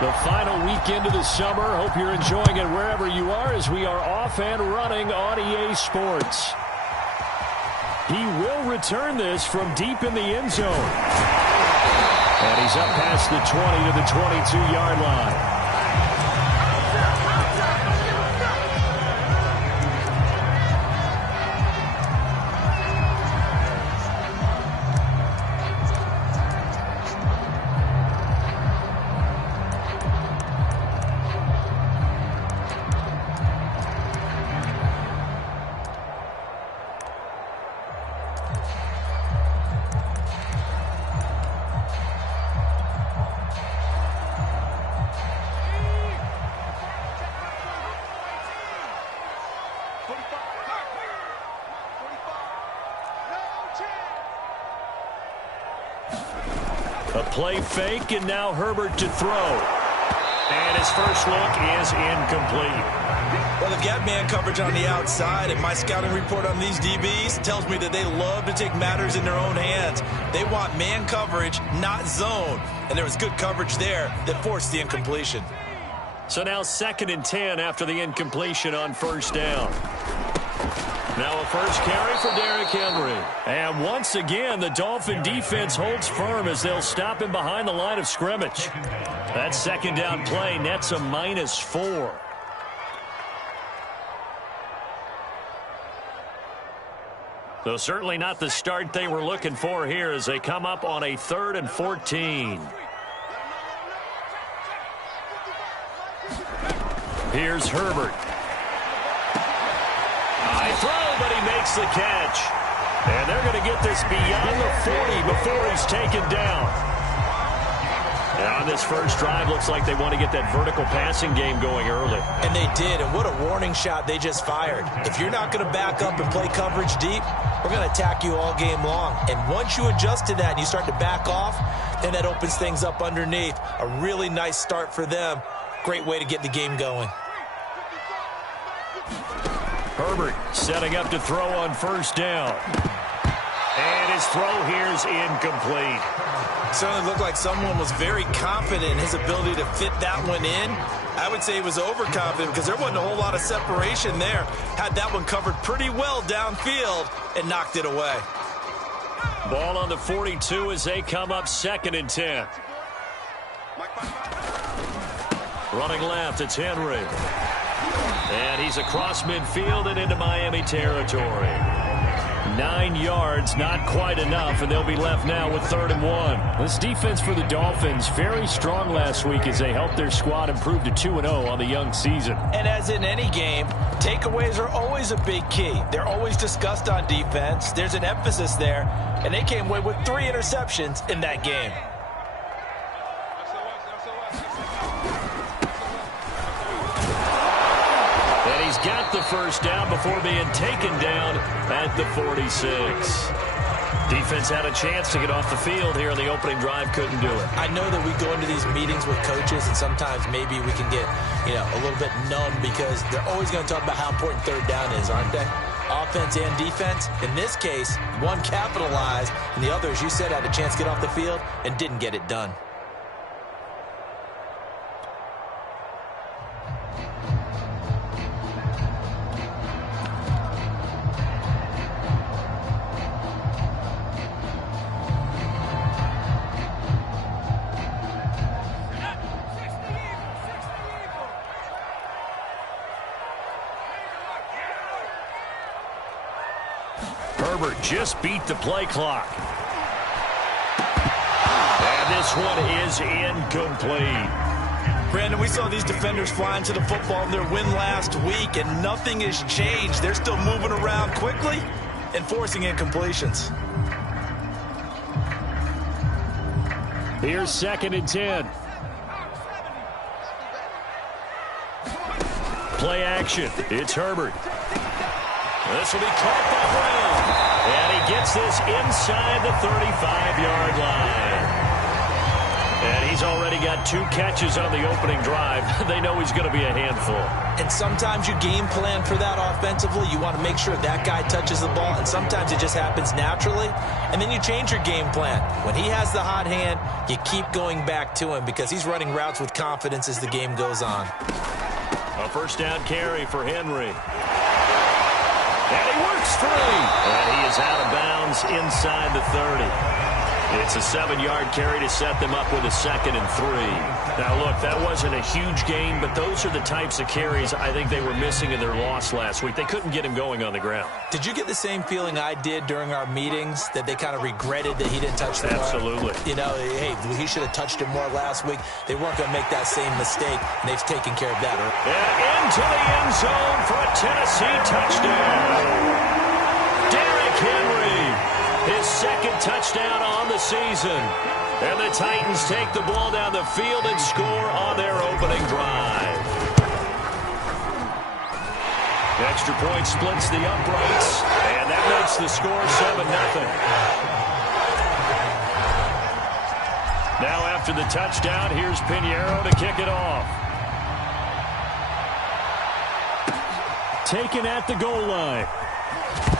The final weekend of the summer. Hope you're enjoying it wherever you are as we are off and running on EA Sports. He will return this from deep in the end zone. And he's up past the 20 to the 22-yard line. A play fake, and now Herbert to throw. And his first look is incomplete. Well, they've got man coverage on the outside, and my scouting report on these DBs tells me that they love to take matters in their own hands. They want man coverage, not zone. And there was good coverage there that forced the incompletion. So now 2nd and 10 after the incompletion on first down. Now a first carry for Derrick Henry. And once again, the Dolphin defense holds firm as they'll stop him behind the line of scrimmage. That second down play nets a -4. So certainly not the start they were looking for here as they come up on a 3rd and 14. Here's Herbert. High throw, but he makes the catch. And they're going to get this beyond the 40 before he's taken down. And on this first drive, looks like they want to get that vertical passing game going early. And they did, and what a warning shot they just fired. If you're not going to back up and play coverage deep, we're going to attack you all game long. And once you adjust to that and you start to back off, then that opens things up underneath. A really nice start for them. Great way to get the game going. Herbert setting up to throw on first down. And his throw here is incomplete. Certainly looked like someone was very confident in his ability to fit that one in. I would say he was overconfident because there wasn't a whole lot of separation there. Had that one covered pretty well downfield and knocked it away. Ball on the 42 as they come up 2nd and 10. Running left, it's Henry. And he's across midfield and into Miami territory. 9 yards, not quite enough, and they'll be left now with 3rd and 1. This defense for the Dolphins, very strong last week as they helped their squad improve to 2-0 on the young season. And as in any game, takeaways are always a big key. They're always discussed on defense. There's an emphasis there, and they came away with 3 interceptions in that game. He's got the first down before being taken down at the 46. Defense had a chance to get off the field here in the opening drive, couldn't do it. I know that we go into these meetings with coaches, and sometimes maybe we can get, a little bit numb because they're always going to talk about how important 3rd down is, aren't they? Offense and defense. In this case, one capitalized, and the other, as you said, had a chance to get off the field and didn't get it done. Herbert just beat the play clock. And this one is incomplete. Brandon, we saw these defenders flying to the football in their win last week, and nothing has changed. They're still moving around quickly and forcing incompletions. Here's 2nd and 10. Play action. It's Herbert. This will be caught by Brown. And he gets this inside the 35-yard line. And he's already got 2 catches on the opening drive. They know he's going to be a handful. And sometimes you game plan for that offensively. You want to make sure that guy touches the ball, and sometimes it just happens naturally. And then you change your game plan. When he has the hot hand, you keep going back to him because he's running routes with confidence as the game goes on. A first down carry for Henry. And he works free. And he is out of bounds inside the 30. It's a 7-yard carry to set them up with a 2nd and 3. Now, look, that wasn't a huge gain, but those are the types of carries I think they were missing in their loss last week. They couldn't get him going on the ground. Did you get the same feeling I did during our meetings, that they kind of regretted that he didn't touch the ball? Absolutely. You know, hey, he should have touched it more last week. They weren't going to make that same mistake, and they've taken care of that. And into the end zone for a Tennessee touchdown. Derrick Henry, his 2nd touchdown on the season. And the Titans take the ball down the field and score on their opening drive. The extra point splits the uprights, and that makes the score 7-0. Now after the touchdown, here's Pinheiro to kick it off. Taken at the goal line.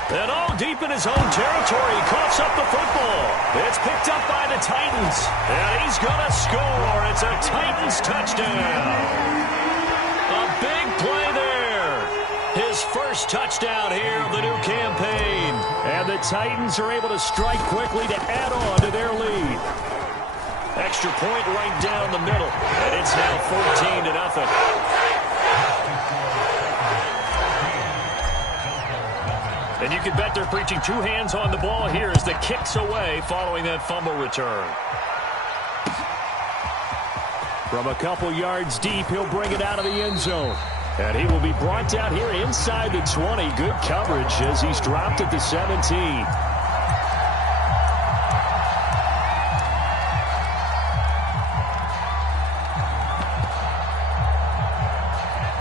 And all deep in his own territory, he coughs up the football. It's picked up by the Titans. And he's going to score. It's a Titans touchdown. A big play there. His first touchdown here of the new campaign. And the Titans are able to strike quickly to add on to their lead. Extra point right down the middle. And it's now 14-0. And you can bet they're preaching 2 hands on the ball here as the kick's away following that fumble return. From a couple yards deep, he'll bring it out of the end zone. And he will be brought down here inside the 20. Good coverage as he's dropped at the 17.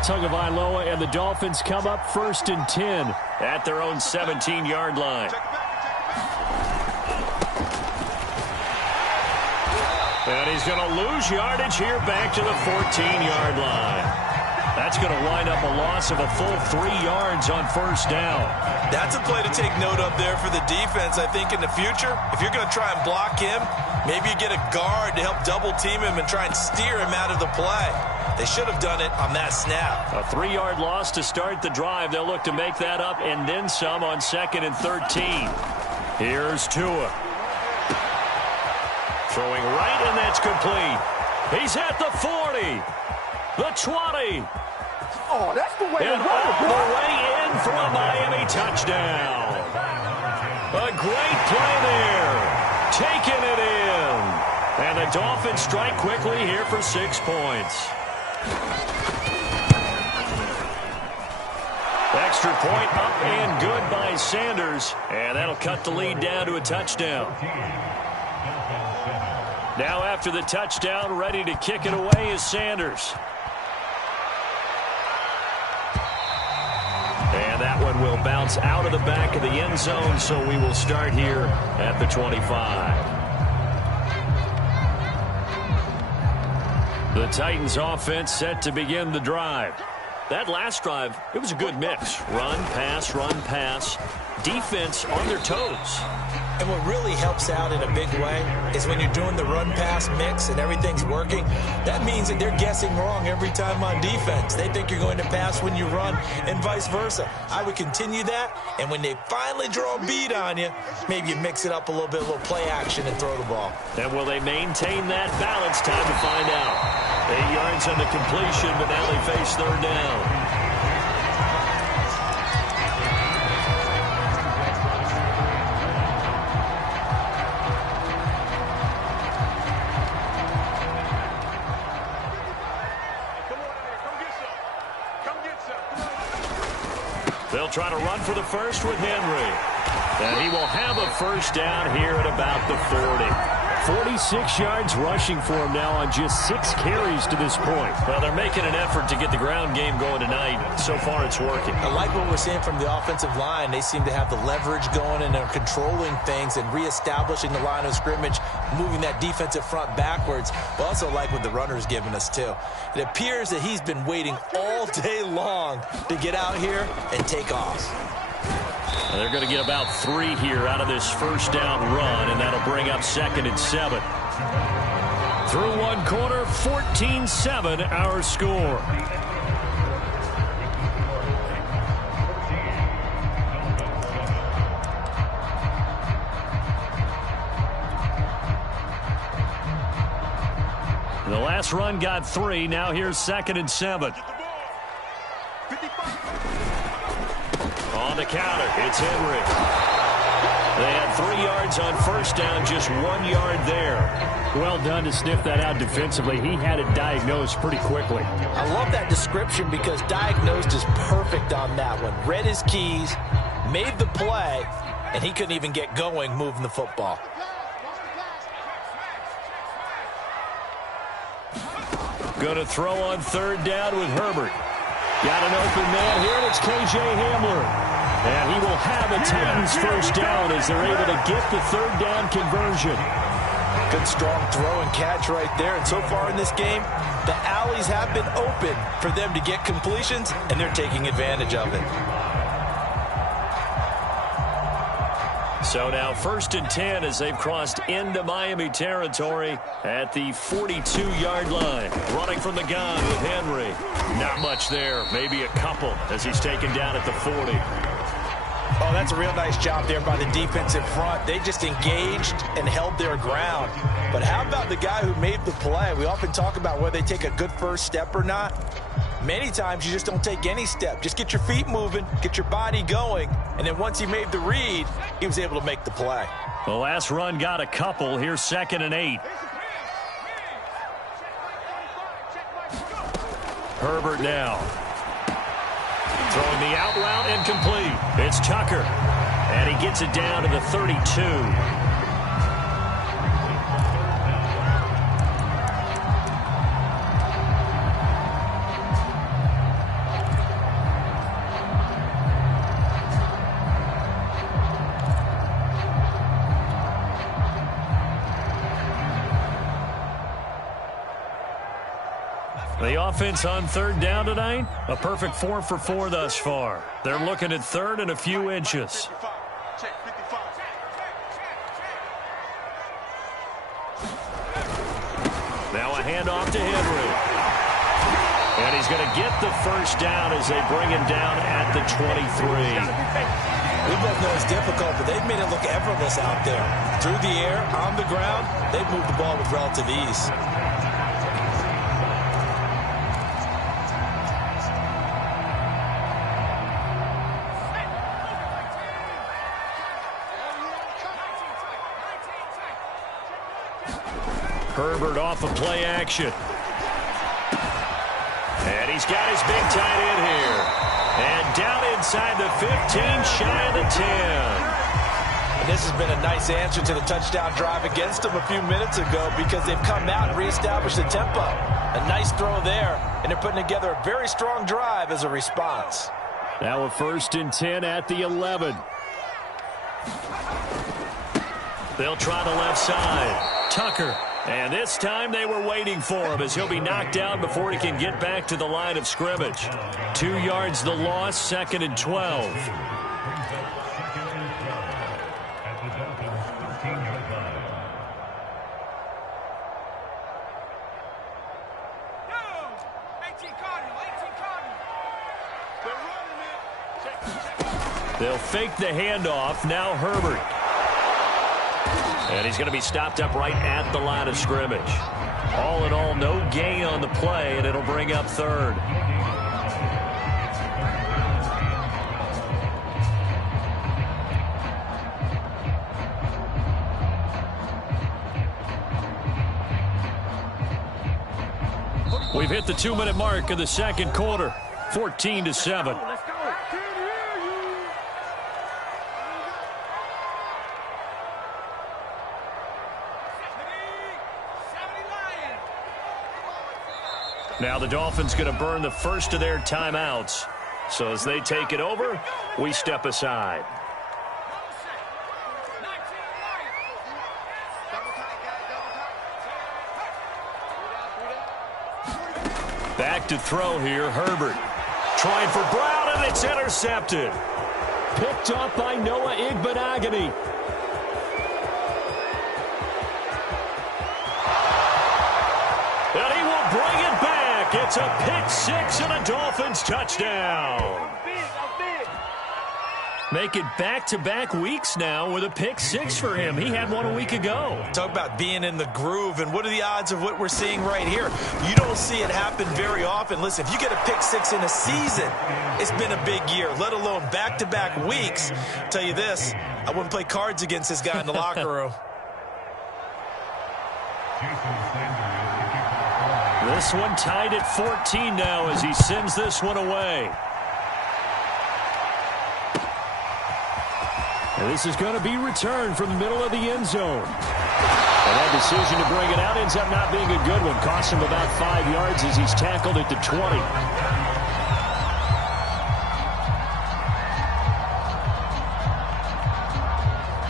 Tagovailoa and the Dolphins come up 1st and 10 at their own 17-yard line. And he's going to lose yardage here back to the 14-yard line. That's going to wind up a loss of a full 3 yards on 1st down. That's a play to take note of there for the defense, I think, in the future. If you're going to try and block him, maybe you get a guard to help double-team him and try and steer him out of the play. They should have done it on that snap. A 3-yard loss to start the drive. They'll look to make that up and then some on 2nd and 13. Here's Tua. Throwing right, and that's complete. He's at the 40. The 20. Oh, that's the way and all the way in for a Miami touchdown. A great play there. Taking it in. And the Dolphins strike quickly here for 6 points. Extra point up and good by Sanders. And that'll cut the lead down to a touchdown. Now after the touchdown, ready to kick it away is Sanders. And that one will bounce out of the back of the end zone, so we will start here at the 25. The Titans offense set to begin the drive. That last drive, it was a good mix. Run, pass, defense on their toes. And what really helps out in a big way is when you're doing the run-pass mix and everything's working, that means that they're guessing wrong every time on defense. They think you're going to pass when you run and vice versa. I would continue that, and when they finally draw a beat on you, maybe you mix it up a little bit, a little play action and throw the ball. And will they maintain that balance? Time to find out. 8 yards on the completion, but now they face 3rd down. They'll try to run for the first with Henry. And he will have a first down here at about the 40. 46 yards rushing for him now on just 6 carries to this point. Well, they're making an effort to get the ground game going tonight. So far, it's working. I like what we're seeing from the offensive line. They seem to have the leverage going, and they're controlling things and reestablishing the line of scrimmage, moving that defensive front backwards. I also like what the runner's giving us, too. It appears that he's been waiting all day long to get out here and take off. And they're going to get about 3 here out of this first down run, and that'll bring up 2nd and 7. Through one quarter, 14-7 our score. The last run got 3. Now here's 2nd and 7. On the counter, it's Henry. They had 3 yards on first down, just 1 yard there. Well done to sniff that out defensively. He had it diagnosed pretty quickly. I love that description because diagnosed is perfect on that one. Read his keys, made the play, and he couldn't even get going moving the football. Going to throw on 3rd down with Herbert. Got an open man here, and it's K.J. Hamler. And he will have a Titans first down as they're able to get the 3rd down conversion. Good strong throw and catch right there. And so far in this game, the alleys have been open for them to get completions, and they're taking advantage of it. So now 1st and 10 as they've crossed into Miami territory at the 42-yard line. Running from the gun with Henry. Not much there. Maybe a couple as he's taken down at the 40. Oh, that's a real nice job there by the defense in front. They just engaged and held their ground. But how about the guy who made the play? We often talk about whether they take a good first step or not. Many times you just don't take any step. Just get your feet moving, get your body going, and then once he made the read, he was able to make the play. The last run got a couple. Here's 2nd and 8. Herbert now. Throwing the out route incomplete. It's Tucker. And he gets it down to the 32. The offense on 3rd down tonight, a perfect 4 for 4 thus far. They're looking at 3rd and a few inches. Now a handoff to Henry. And he's going to get the first down as they bring him down at the 23. We both know it's difficult, but they've made it look effortless out there. Through the air, on the ground, they've moved the ball with relative ease. Herbert off of play action. And he's got his big tight end here. And down inside the 15, shy of the 10. And this has been a nice answer to the touchdown drive against them a few minutes ago because they've come out and reestablished the tempo. A nice throw there, and they're putting together a very strong drive as a response. Now a 1st and 10 at the 11. They'll try the left side. Tucker. And this time they were waiting for him as he'll be knocked down before he can get back to the line of scrimmage. 2 yards the loss, 2nd and 12. They'll fake the handoff. Now Herbert. And he's going to be stopped up right at the line of scrimmage. All in all, no gain on the play, and it'll bring up 3rd. We've hit the 2-minute mark of the 2nd quarter, 14-7. Now the Dolphins going to burn the first of their timeouts. So as they take it over, we step aside. Back to throw here, Herbert. Trying for Brown, and it's intercepted. Picked off by Noah Igbenogany. back. It's a pick six and a Dolphins touchdown. Make it back-to-back weeks now with a pick six for him. He had one a week ago. Talk about being in the groove, and what are the odds of what we're seeing right here? You don't see it happen very often. Listen, if you get a pick six in a season, it's been a big year, let alone back-to-back weeks. I'll tell you this, I wouldn't play cards against this guy in the locker room. This one tied at 14 now as he sends this one away. And this is going to be returned from the middle of the end zone. And that decision to bring it out ends up not being a good one. Cost him about 5 yards as he's tackled at the 20.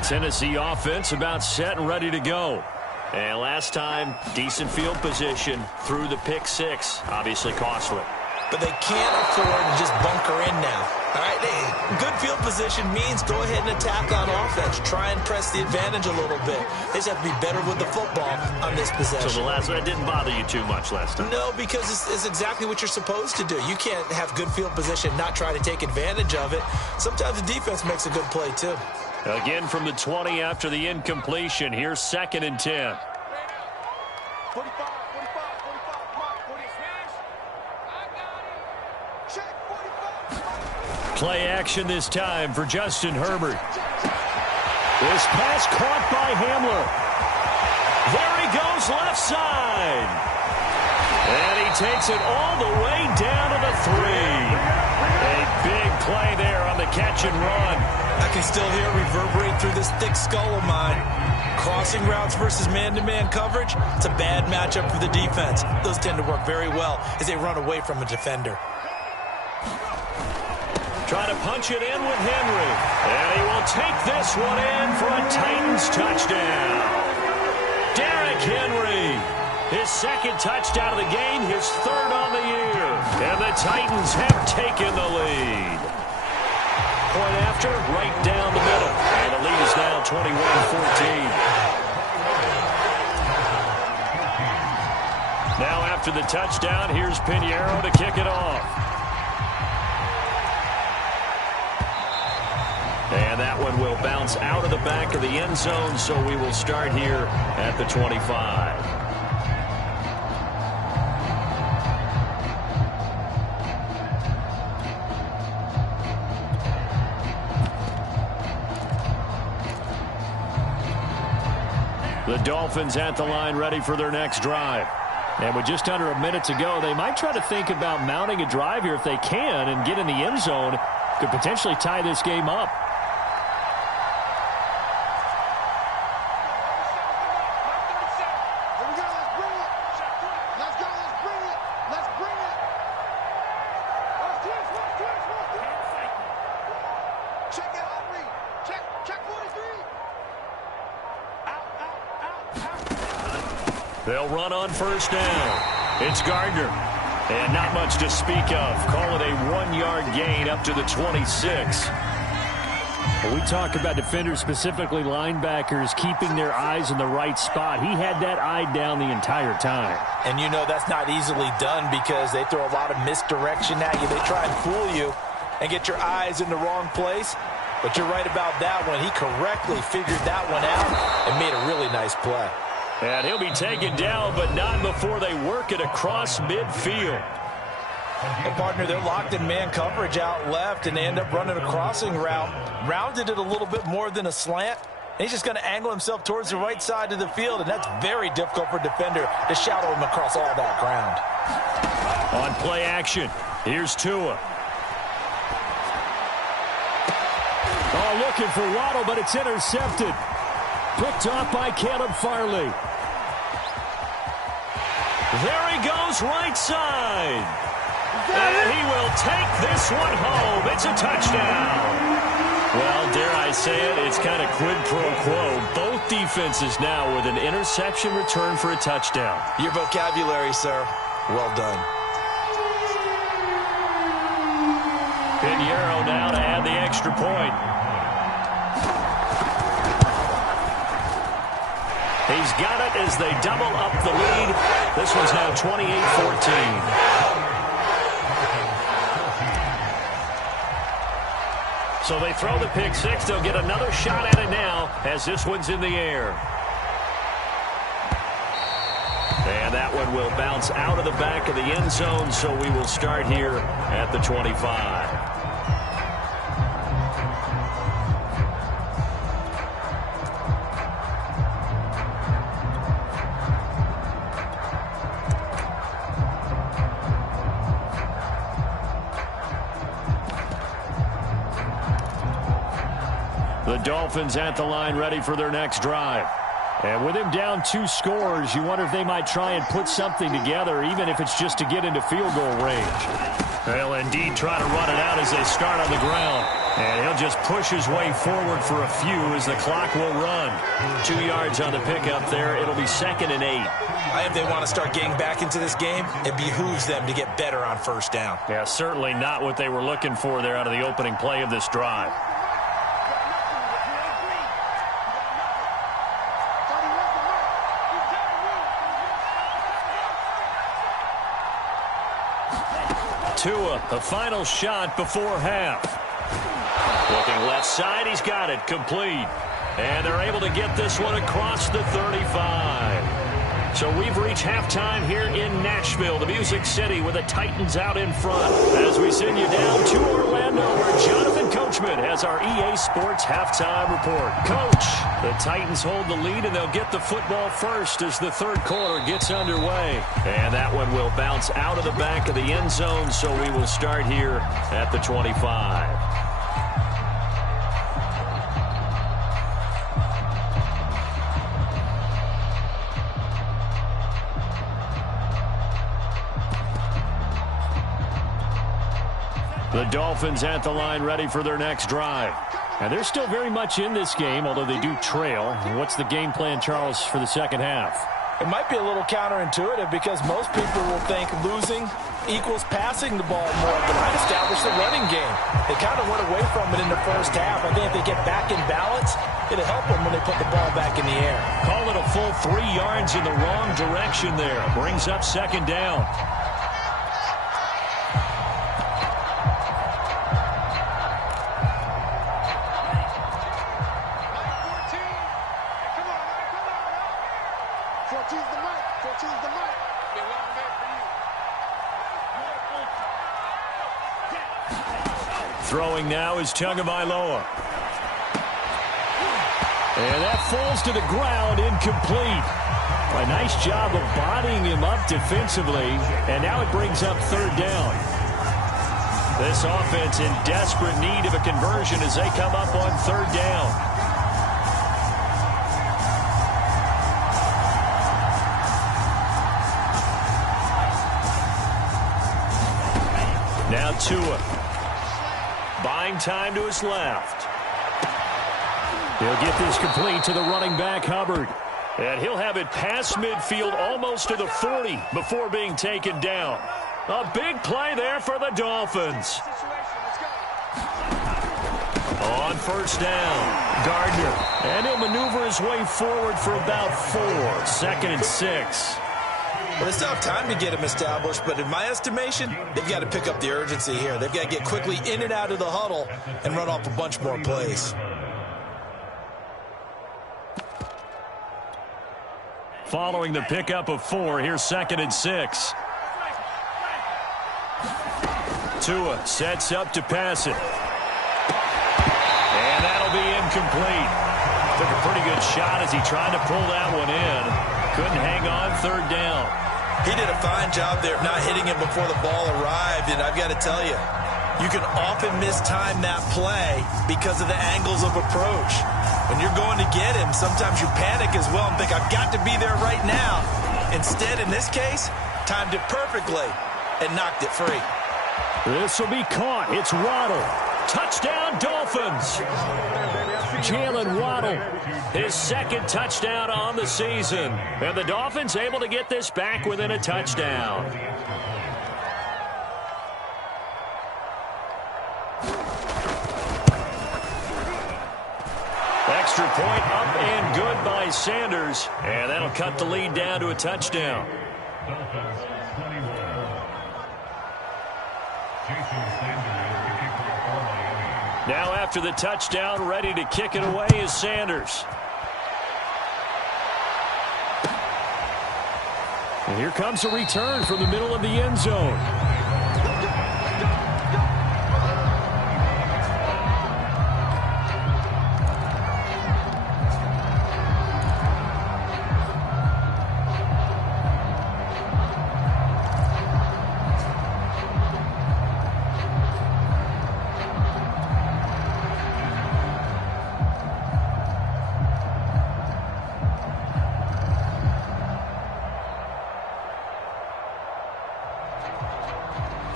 Tennessee offense about set and ready to go. And last time, decent field position through the pick six. Obviously costly. But they can't afford to just bunker in now. All right, good field position means go ahead and attack on offense. Try and press the advantage a little bit. They just have to be better with the football on this possession. So the last one didn't bother you too much last time? No, because it's exactly what you're supposed to do. You can't have good field position, not try to take advantage of it. Sometimes the defense makes a good play, too. Again from the 20 after the incompletion. Here's 2nd and 10. 45. Play action this time for Justin Herbert. This pass caught by Hamler. There he goes left side. And he takes it all the way down to the 3. A big play there on the catch and run. I can still hear it reverberate through this thick skull of mine. Crossing routes versus man-to-man coverage, it's a bad matchup for the defense. Those tend to work very well as they run away from a defender. Trying to punch it in with Henry. And he will take this one in for a Titans touchdown. Derrick Henry, his 2nd touchdown of the game, his 3rd on the year. And the Titans have taken the lead. Point after, right down the middle. And the lead is now 21-14. Now after the touchdown, here's Pinheiro to kick it off. And that one will bounce out of the back of the end zone, so we will start here at the 25. The Dolphins at the line ready for their next drive. And with just under a minute to go, they might try to think about mounting a drive here if they can and get in the end zone. Could potentially tie this game up. They'll run on first down. It's Gardner. And not much to speak of. Call it a 1-yard gain up to the 26. When we talk about defenders, specifically linebackers, keeping their eyes in the right spot, he had that eye down the entire time. And you know that's not easily done because they throw a lot of misdirection at you. They try and fool you and get your eyes in the wrong place. But you're right about that one. He correctly figured that one out and made a really nice play. And he'll be taken down, but not before they work it across midfield. And, partner, they're locked in man coverage out left, and they end up running a crossing route. Rounded it a little bit more than a slant. And he's just going to angle himself towards the right side of the field, and that's very difficult for a defender to shadow him across all that ground. On play action, here's Tua. Oh, looking for Waddle, but it's intercepted. Picked off by Caleb Farley. There he goes right side. And he will take this one home. It's a touchdown. Well, dare I say it, it's kind of quid pro quo. Both defenses now with an interception return for a touchdown. Your vocabulary, sir. Well done. Pinheiro now to add the extra point. He's got it as they double up the lead. This one's now 28-14. So they throw the pick six. They'll get another shot at it now as this one's in the air. And that one will bounce out of the back of the end zone, so we will start here at the 25. The Dolphins at the line ready for their next drive. And with him down 2 scores, you wonder if they might try and put something together, even if it's just to get into field goal range. They'll indeed try to run it out as they start on the ground. And he'll just push his way forward for a few as the clock will run. 2 yards on the pickup there. It'll be 2nd and 8. If they want to start getting back into this game, it behooves them to get better on first down. Yeah, certainly not what they were looking for there out of the opening play of this drive. Tua, the final shot before half. Looking left side, he's got it, complete. And they're able to get this one across the 35. So we've reached halftime here in Nashville, the Music City, with the Titans out in front. As we send you down to Orlando, where Jonathan Coachman has our EA Sports halftime report. Coach, the Titans hold the lead, and they'll get the football first as the third quarter gets underway. And that one will bounce out of the back of the end zone, so we will start here at the 25. The Dolphins at the line ready for their next drive. And they're still very much in this game, although they do trail. What's the game plan, Charles, for the second half? It might be a little counterintuitive because most people will think losing equals passing the ball more, but I established the running game. They kind of went away from it in the first half. I think if they get back in balance, it'll help them when they put the ball back in the air. Call it a full 3 yards in the wrong direction there. Brings up 2nd down. Throwing now is Tagovailoa. And that falls to the ground, incomplete. A nice job of bodying him up defensively, and now it brings up 3rd down. This offense in desperate need of a conversion as they come up on 3rd down. Now Tua. Buying time to his left. He'll get this complete to the running back, Hubbard. And he'll have it past midfield almost to the 40 before being taken down. A big play there for the Dolphins. On 1st down, Gardner. And he'll maneuver his way forward for about 4. 2nd and 6. Well, they still have time to get him established, but in my estimation, they've got to pick up the urgency here. They've got to get quickly in and out of the huddle and run off a bunch more plays. Following the pickup of 4, here's 2nd and 6. Tua sets up to pass it. And that'll be incomplete. Took a pretty good shot as he tried to pull that one in. Couldn't hang on 3rd down. He did a fine job there of not hitting him before the ball arrived, and I've got to tell you, you can often mistime that play because of the angles of approach. When you're going to get him, sometimes you panic as well and think, I've got to be there right now. Instead, in this case, timed it perfectly and knocked it free. This will be caught. It's Waddle. Touchdown, Dolphins. Jalen Waddle, his 2nd touchdown on the season. And the Dolphins able to get this back within a touchdown. Extra point up and good by Sanders. And that'll cut the lead down to a touchdown. Now after the touchdown, ready to kick it away is Sanders. And here comes a return from the middle of the end zone.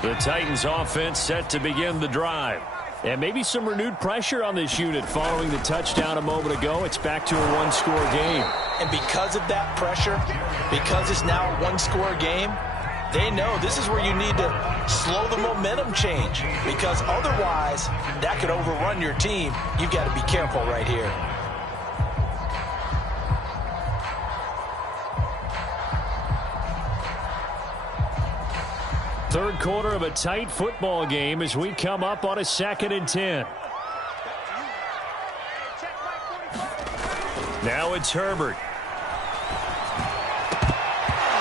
The Titans offense set to begin the drive. And maybe some renewed pressure on this unit following the touchdown a moment ago. It's back to a one-score game. And because of that pressure, because it's now a one-score game, they know this is where you need to slow the momentum change. Because otherwise, that could overrun your team. You've got to be careful right here. Third quarter of a tight football game as we come up on a 2nd and 10. Now it's Herbert.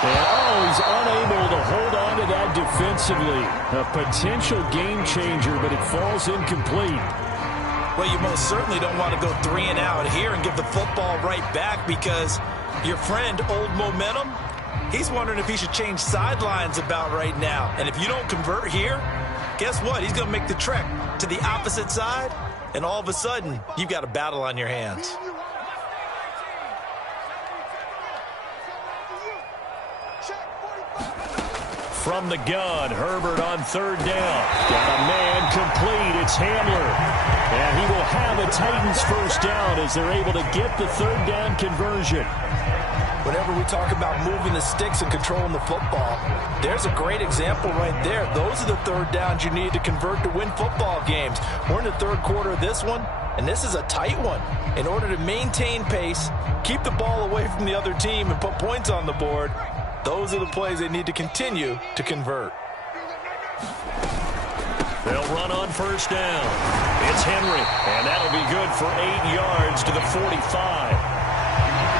And he's unable to hold on to that defensively. A potential game changer, but it falls incomplete. Well, you most certainly don't want to go 3 and out here and give the football right back because your friend, Old Momentum, he's wondering if he should change sidelines about right now. And if you don't convert here, guess what? He's going to make the trek to the opposite side, and all of a sudden, you've got a battle on your hands. From the gun, Herbert on 3rd down. Got a man complete. It's Hamler. And he will have a Titans first down as they're able to get the 3rd down conversion. Whenever we talk about moving the sticks and controlling the football, there's a great example right there. Those are the 3rd downs you need to convert to win football games. We're in the 3rd quarter of this one, and this is a tight one. In order to maintain pace, keep the ball away from the other team, and put points on the board, those are the plays they need to continue to convert. They'll run on 1st down. It's Henry, and that'll be good for 8 yards to the 45.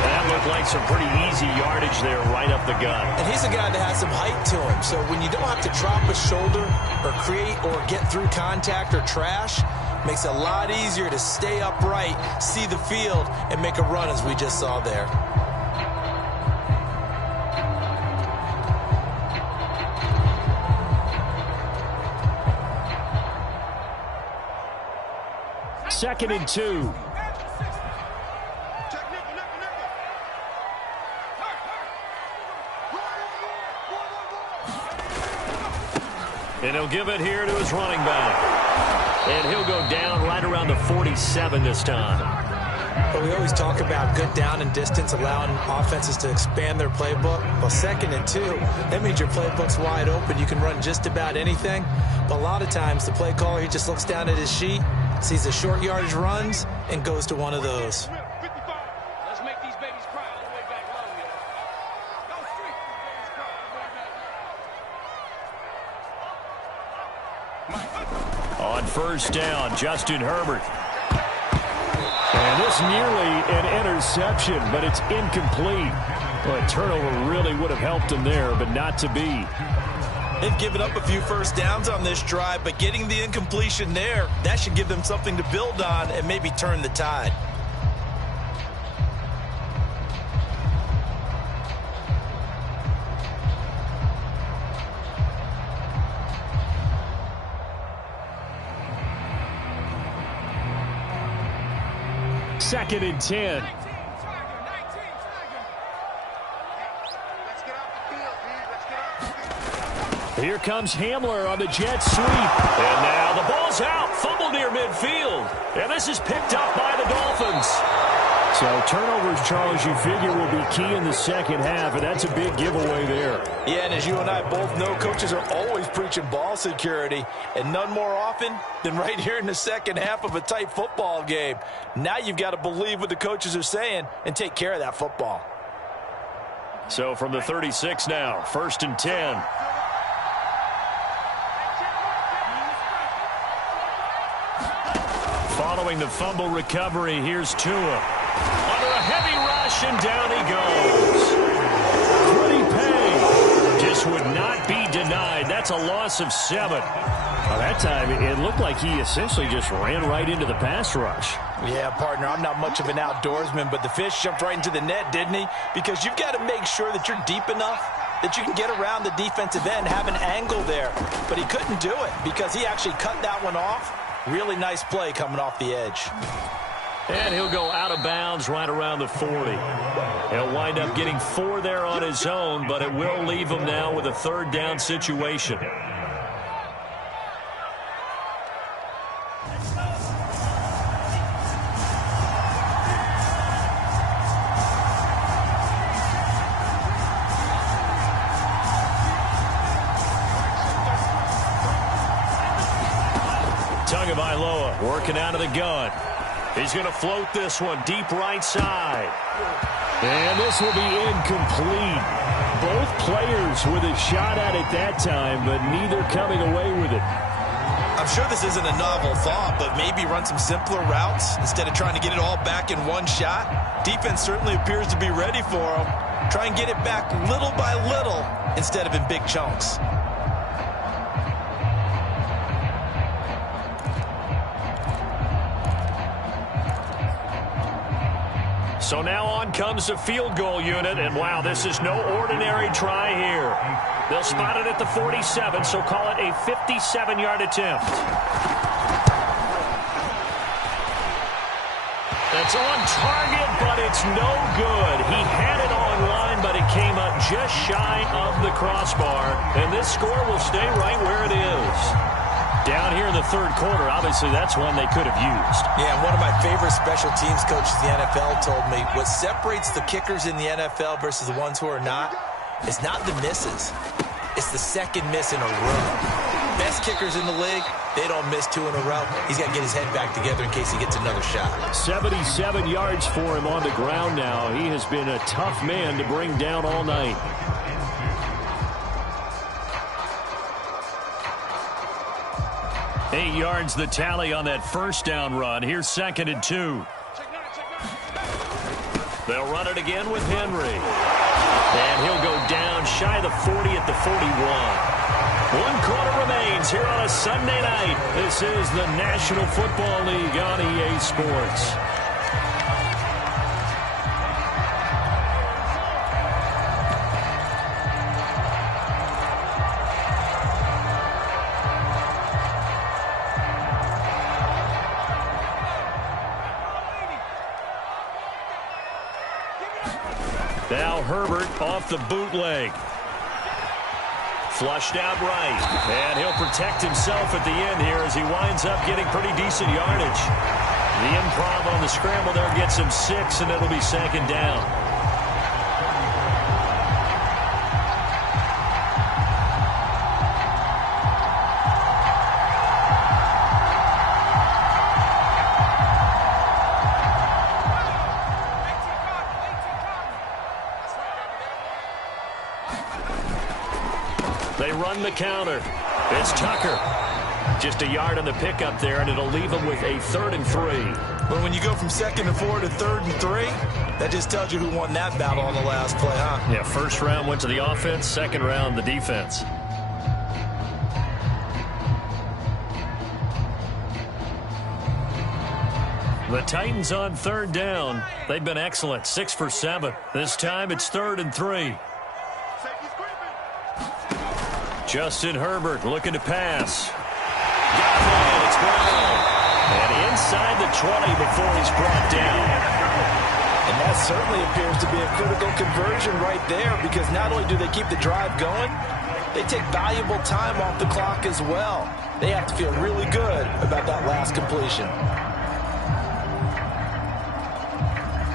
That looked like some pretty easy yardage there right up the gut. And he's a guy that has some height to him. So when you don't have to drop a shoulder or create or get through contact or trash, makes it a lot easier to stay upright, see the field, and make a run as we just saw there. Second and 2. And he'll give it here to his running back. And he'll go down right around the 47 this time. But we always talk about good down and distance, allowing offenses to expand their playbook. Well, 2nd and 2, that means your playbook's wide open. You can run just about anything. But a lot of times, the play caller, he just looks down at his sheet, sees the short yardage runs, and goes to one of those. Let's make these babies cry all the way back low, yo. Go street, these babies cry all the way back. On 1st down, Justin Herbert. And this nearly an interception, but it's incomplete. Well, a turnover really would have helped him there, but not to be. They've given up a few 1st downs on this drive, but getting the incompletion there, that should give them something to build on and maybe turn the tide. Second and 10. Here comes Hamler on the jet sweep. And now the ball's out. Fumble near midfield. And this is picked up by the Dolphins. So turnovers, Charles, you figure will be key in the 2nd half, and that's a big giveaway there. Yeah, and as you and I both know, coaches are always preaching ball security, and none more often than right here in the 2nd half of a tight football game. Now you've got to believe what the coaches are saying and take care of that football. So from the 36 now, 1st and 10. Following the fumble recovery, here's Tua. Under a heavy rush, and down he goes. Pretty pay. Just would not be denied. That's a loss of 7. Well, that time, it looked like he essentially just ran right into the pass rush. Yeah, partner, I'm not much of an outdoorsman, but the fish jumped right into the net, didn't he? Because you've got to make sure that you're deep enough that you can get around the defensive end, have an angle there. But he couldn't do it because he actually cut that one off. Really nice play coming off the edge. And he'll go out of bounds right around the 40. He'll wind up getting 4 there on his own, but it will leave him now with a 3rd down situation. Tagovailoa working out of the gun. He's going to float this one deep right side. And this will be incomplete. Both players with a shot at it that time, but neither coming away with it. I'm sure this isn't a novel thought, but maybe run some simpler routes instead of trying to get it all back in one shot. Defense certainly appears to be ready for him. Try and get it back little by little instead of in big chunks. So now on comes the field goal unit, and wow, this is no ordinary try here. They'll spot it at the 47, so call it a 57-yard attempt. That's on target, but it's no good. He had it on line, but it came up just shy of the crossbar, and this score will stay right where it is. Down here in the 3rd quarter, obviously that's one they could have used. Yeah, and one of my favorite special teams coaches in the NFL told me what separates the kickers in the NFL versus the ones who are not is not the misses. It's the second miss in a row. Best kickers in the league, they don't miss 2 in a row. He's got to get his head back together in case he gets another shot. 77 yards for him on the ground now. He has been a tough man to bring down all night. Eight yards the tally on that 1st down run. Here's 2nd and 2. They'll run it again with Henry. And he'll go down shy of the 40 at the 41. 1 quarter remains here on a Sunday night. This is the National Football League on EA Sports. Now Herbert off the bootleg. Flushed out right. And he'll protect himself at the end here as he winds up getting pretty decent yardage. The improv on the scramble there gets him 6, and it'll be 2nd down. They run the counter. It's Tucker. Just a yard on the pickup there, and it'll leave him with a 3rd and 3. But when you go from 2nd and 4 to 3rd and 3, that just tells you who won that battle on the last play, huh? Yeah, 1st round went to the offense, 2nd round the defense. The Titans on 3rd down. They've been excellent, 6 for 7. This time it's 3rd and 3. Justin Herbert looking to pass. Got it. It's well. And inside the 20 before he's brought down. And that certainly appears to be a critical conversion right there, because not only do they keep the drive going, they take valuable time off the clock as well. They have to feel really good about that last completion.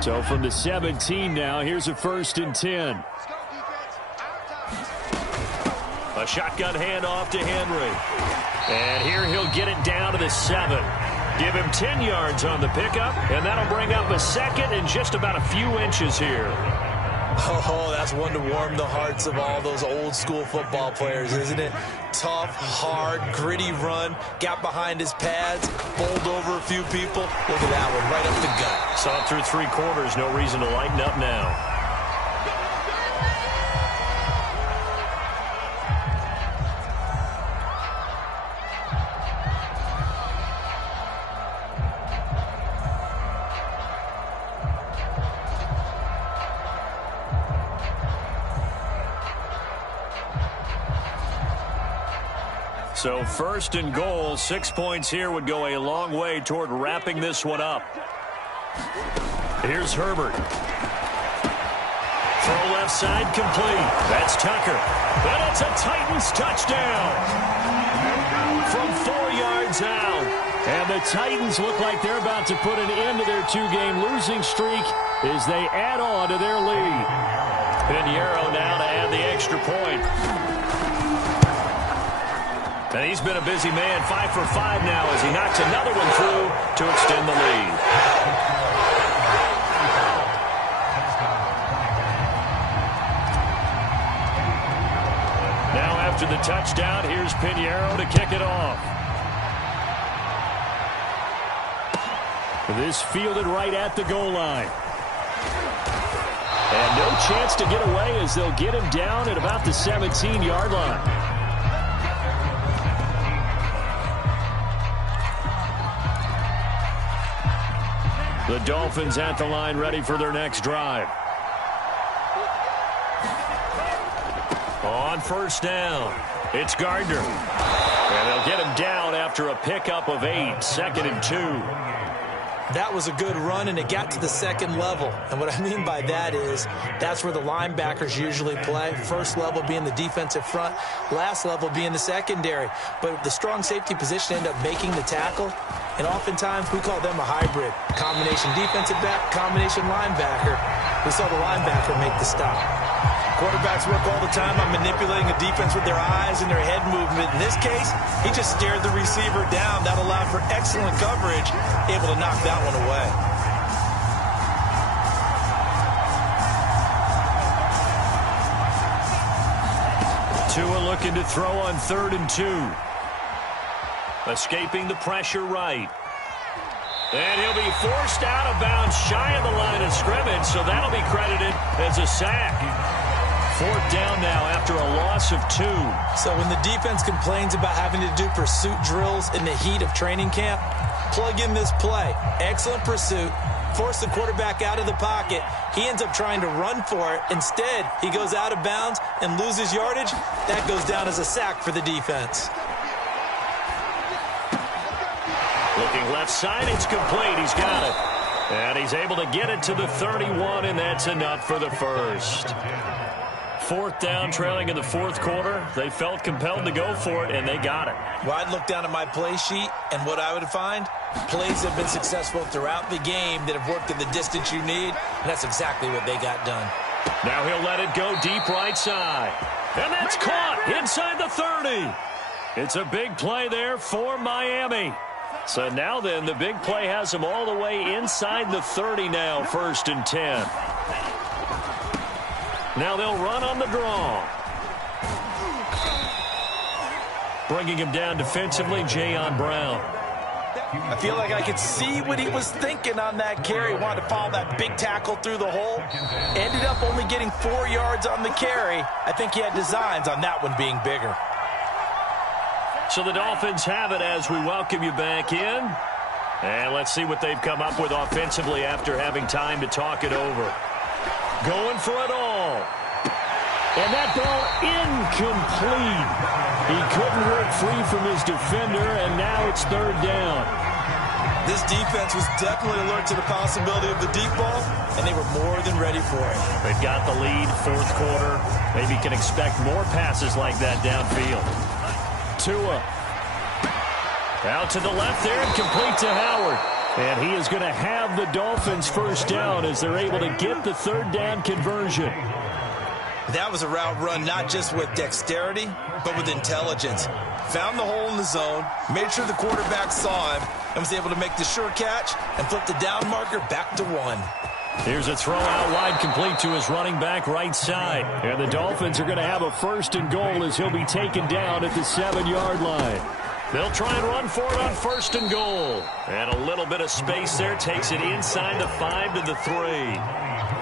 So from the 17 now, here's a 1st and 10. A shotgun handoff to Henry. And here he'll get it down to the 7. Give him 10 yards on the pickup, and that'll bring up a 2nd and just about a few inches here. Oh, that's one to warm the hearts of all those old school football players, isn't it? tough, hard, gritty run. Got behind his pads, bowled over a few people. Look at that one, right up the gut. Saw it through 3 quarters. No reason to lighten up now. So 1st and goal, 6 points here would go a long way toward wrapping this one up. Here's Herbert. Throw left side complete. That's Tucker. And it's a Titans touchdown from 4 yards out. And the Titans look like they're about to put an end to their 2-game losing streak as they add on to their lead. Pinheiro now to add the extra point. And he's been a busy man, 5 for 5 now as he knocks another one through to extend the lead. Now after the touchdown, here's Pinheiro to kick it off. This fielded right at the goal line. And no chance to get away as they'll get him down at about the 17-yard line. The Dolphins at the line ready for their next drive. On 1st down, it's Gardner. And they'll get him down after a pickup of 8, 2nd and 2. That was a good run, and it got to the 2nd level. And what I mean by that is that's where the linebackers usually play. 1st level being the defensive front, last level being the secondary. But the strong safety position ended up making the tackle. And oftentimes we call them a hybrid. Combination defensive back, combination linebacker. We saw the linebacker make the stop. Quarterbacks work all the time on manipulating a defense with their eyes and their head movement. In this case, he just stared the receiver down. That allowed for excellent coverage, able to knock that one away. Tua looking to throw on 3rd and 2. Escaping the pressure right. And he'll be forced out of bounds shy of the line of scrimmage, so that'll be credited as a sack. 4th down now after a loss of 2. So when the defense complains about having to do pursuit drills in the heat of training camp, plug in this play. Excellent pursuit. Force the quarterback out of the pocket. He ends up trying to run for it. Instead, he goes out of bounds and loses yardage. That goes down as a sack for the defense. Looking left side, it's complete. He's got it. And he's able to get it to the 31, and that's enough for the 1st. 4th down, trailing in the 4th quarter. They felt compelled to go for it, and they got it. Well, I'd look down at my play sheet, and what I would find, plays have been successful throughout the game that have worked in the distance you need, and that's exactly what they got done. Now he'll let it go deep right side. And that's caught inside the 30. It's a big play there for Miami. So now then, the big play has them all the way inside the 30 now, 1st and 10. Now they'll run on the draw. Bringing him down defensively, Jayon Brown. I feel like I could see what he was thinking on that carry. Wanted to follow that big tackle through the hole. Ended up only getting 4 yards on the carry. I think he had designs on that one being bigger. So the Dolphins have it as we welcome you back in. And let's see what they've come up with offensively after having time to talk it over. Going for it all. And that ball incomplete. He couldn't work free from his defender, and now it's 3rd down. This defense was definitely alert to the possibility of the deep ball, and they were more than ready for it. They've got the lead, 4th quarter. Maybe can expect more passes like that downfield. Tua. Out to the left there and complete to Howard. And he is going to have the Dolphins 1st down as they're able to get the 3rd down conversion. That was a route run not just with dexterity, but with intelligence. Found the hole in the zone, made sure the quarterback saw him, and was able to make the sure catch and flip the down marker back to 1. Here's a throw out wide, complete to his running back right side. And the Dolphins are going to have a 1st and goal as he'll be taken down at the 7-yard line. They'll try and run for it on 1st and goal. And a little bit of space there. Takes it inside the 5 to the 3.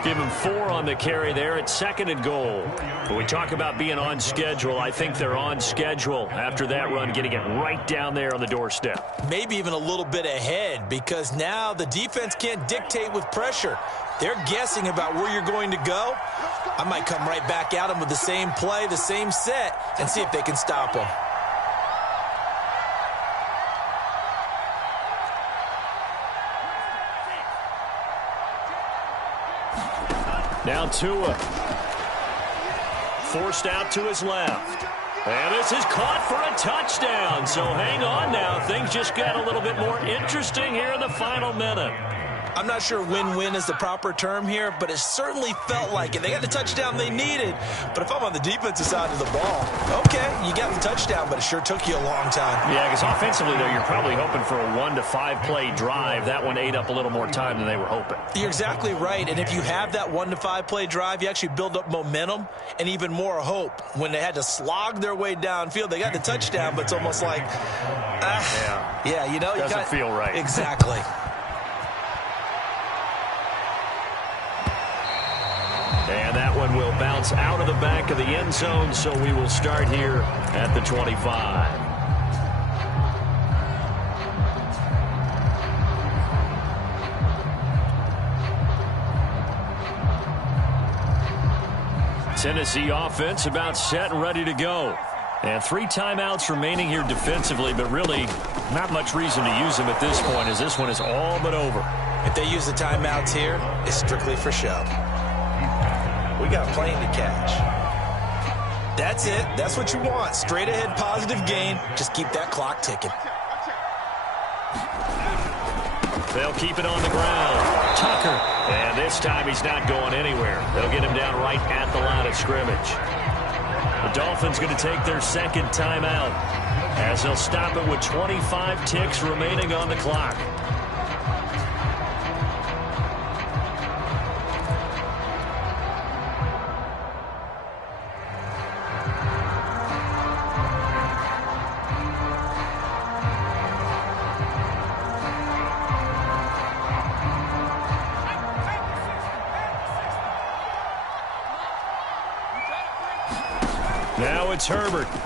Give him 4 on the carry there at 2nd and goal. When we talk about being on schedule, I think they're on schedule after that run, getting it right down there on the doorstep. Maybe even a little bit ahead, because now the defense can't dictate with pressure. They're guessing about where you're going to go. I might come right back at them with the same play, the same set, and see if they can stop them. Now Tua. Forced out to his left. And this is caught for a touchdown. So hang on now. Things just got a little bit more interesting here in the final minute. I'm not sure win-win is the proper term here, but it certainly felt like it. They got the touchdown they needed, but if I'm on the defensive side of the ball, okay, you got the touchdown, but it sure took you a long time. Yeah, because offensively, though, you're probably hoping for a 1 to 5 play drive. That one ate up a little more time than they were hoping. You're exactly right, and if you have that 1 to 5 play drive, you actually build up momentum and even more hope. When they had to slog their way downfield, they got the touchdown, but it's almost like, you know, doesn't feel right. Exactly. And that one will bounce out of the back of the end zone, so we will start here at the 25. Tennessee offense about set and ready to go. And 3 timeouts remaining here defensively, but really not much reason to use them at this point, as this one is all but over. If they use the timeouts here, it's strictly for show. We got plenty to catch. That's it. That's what you want. Straight ahead positive gain. Just keep that clock ticking. They'll keep it on the ground. Tucker. And this time he's not going anywhere. They'll get him down right at the line of scrimmage. The Dolphins going to take their 2nd timeout, as they'll stop it with 25 ticks remaining on the clock. Now it's Herbert. Now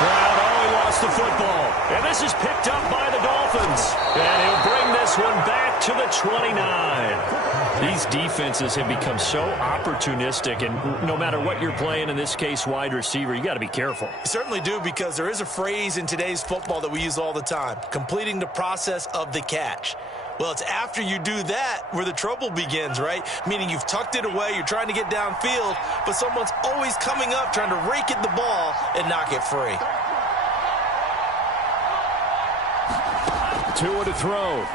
Brown, he lost the football. And this is picked up by the Dolphins. And he'll bring this one back to the 29. These defenses have become so opportunistic, and no matter what you're playing, in this case wide receiver, you got to be careful. You certainly do, because there is a phrase in today's football that we use all the time: completing the process of the catch. Well, it's after you do that where the trouble begins, right? Meaning you've tucked it away, you're trying to get downfield, but someone's always coming up trying to rake at the ball and knock it free. Tua to throw.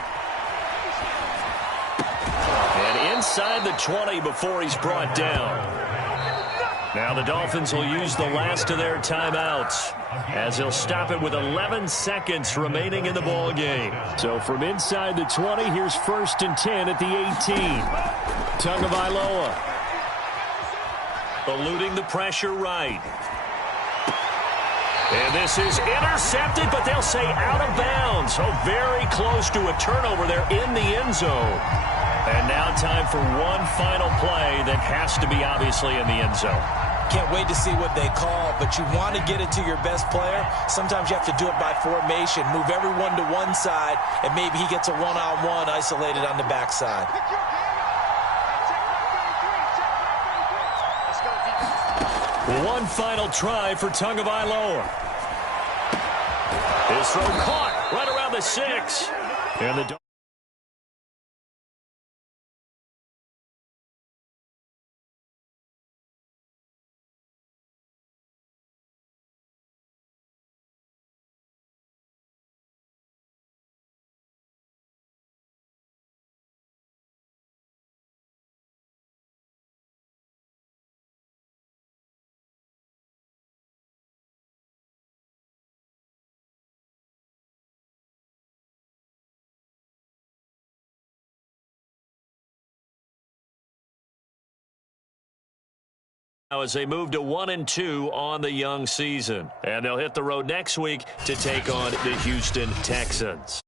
And inside the 20 before he's brought down. Now the Dolphins will use the last of their timeouts, as they'll stop it with 11 seconds remaining in the ball game. So from inside the 20, here's 1st and 10 at the 18. Tagovailoa. Eluding the pressure right. And this is intercepted, but they'll say out of bounds. So very close to a turnover there in the end zone. And now time for one final play that has to be obviously in the end zone. Can't wait to see what they call, but you want to get it to your best player. Sometimes you have to do it by formation. Move everyone to one side, and maybe he gets a one-on-one isolated on the backside. One final try for Tagovailoa. His throw caught right around the 6. And the as they move to 1-2 on the young season. And they'll hit the road next week to take on the Houston Texans.